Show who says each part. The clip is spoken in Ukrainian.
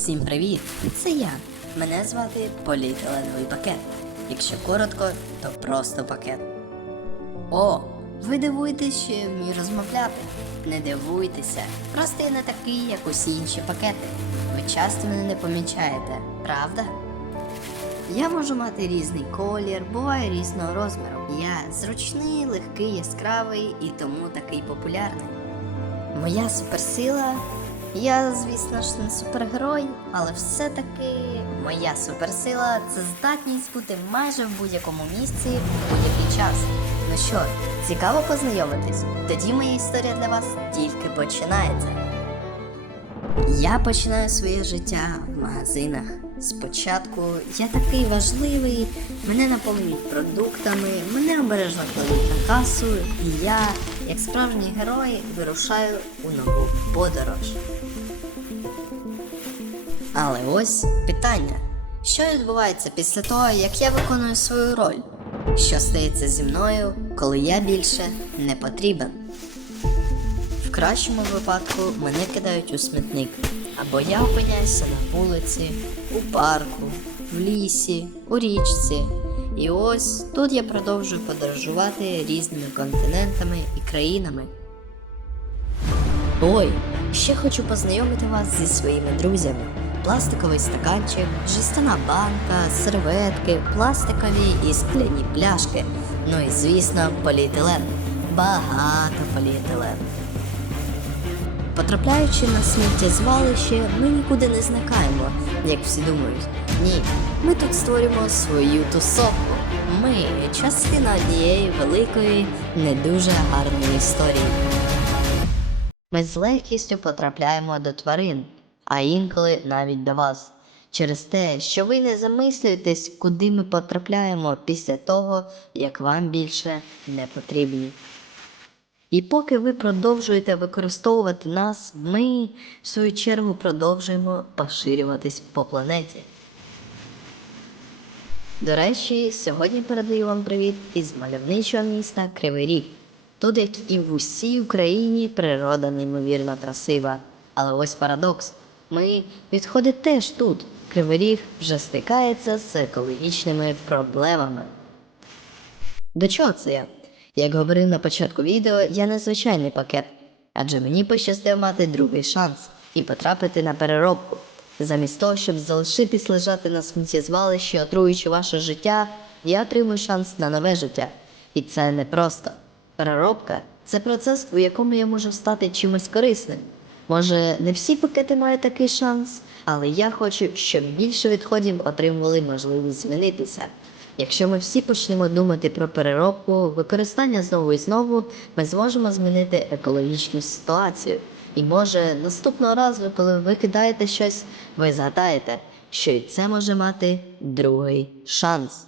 Speaker 1: Всім привіт! Це я. Мене звати Поліетиленовий пакет. Якщо коротко, то просто пакет. О, ви дивуєтесь, що я вмію розмовляти? Не дивуйтеся, просто я не такий, як усі інші пакети. Ви часто мене не помічаєте, правда? Я можу мати різний колір, буває різного розміру. Я зручний, легкий, яскравий і тому такий популярний. Моя суперсила. Я, звісно ж, не супергерой, але все-таки моя суперсила це здатність бути майже в будь-якому місці в будь-який час. Ну що, цікаво познайомитись? Тоді моя історія для вас тільки починається. Я починаю своє життя в магазинах. Спочатку я такий важливий, мене наповнюють продуктами, мене обережно кладуть на касу, і я, як справжній герой, вирушаю у нову подорож. Але ось питання: що відбувається після того, як я виконую свою роль? Що стається зі мною, коли я більше не потрібен? В кращому випадку мене кидають у смітник, або я опиняюся на вулиці, у парку, в лісі, у річці. І ось тут я продовжую подорожувати різними континентами і країнами. Ой, ще хочу познайомити вас зі своїми друзями. Пластиковий стаканчик, жестяна банка, серветки, пластикові і скляні пляшки. Ну і звісно, поліетилен. Багато поліетилену. Потрапляючи на сміттєзвалище, ми нікуди не зникаємо, як всі думають. Ні, ми тут створюємо свою тусовку. Ми частина однієї великої, не дуже гарної історії. Ми з легкістю потрапляємо до тварин, а інколи навіть до вас. Через те, що ви не замислюєтесь, куди ми потрапляємо після того, як вам більше не потрібні. І поки ви продовжуєте використовувати нас, ми, в свою чергу, продовжуємо поширюватись по планеті. До речі, сьогодні передаю вам привіт із мальовничого міста Кривий Ріг. Тут, як і в усій Україні, природа неймовірно красива. Але ось парадокс. Ми відходи теж тут. Кривий Ріг вже стикається з екологічними проблемами. До чого це я? Як говорив на початку відео, я незвичайний пакет, адже мені пощастило мати другий шанс і потрапити на переробку. Замість того, щоб залишитись лежати на сміттєзвалищі, отруючи ваше життя, я отримую шанс на нове життя. І це не просто. Переробка це процес, у якому я можу стати чимось корисним. Може, не всі пакети мають такий шанс, але я хочу, щоб більше відходів отримували можливість змінитися. Якщо ми всі почнемо думати про переробку, використання знову і знову, ми зможемо змінити екологічну ситуацію. І може наступного разу, коли ви викидаєте щось, ви згадаєте, що і це може мати другий шанс.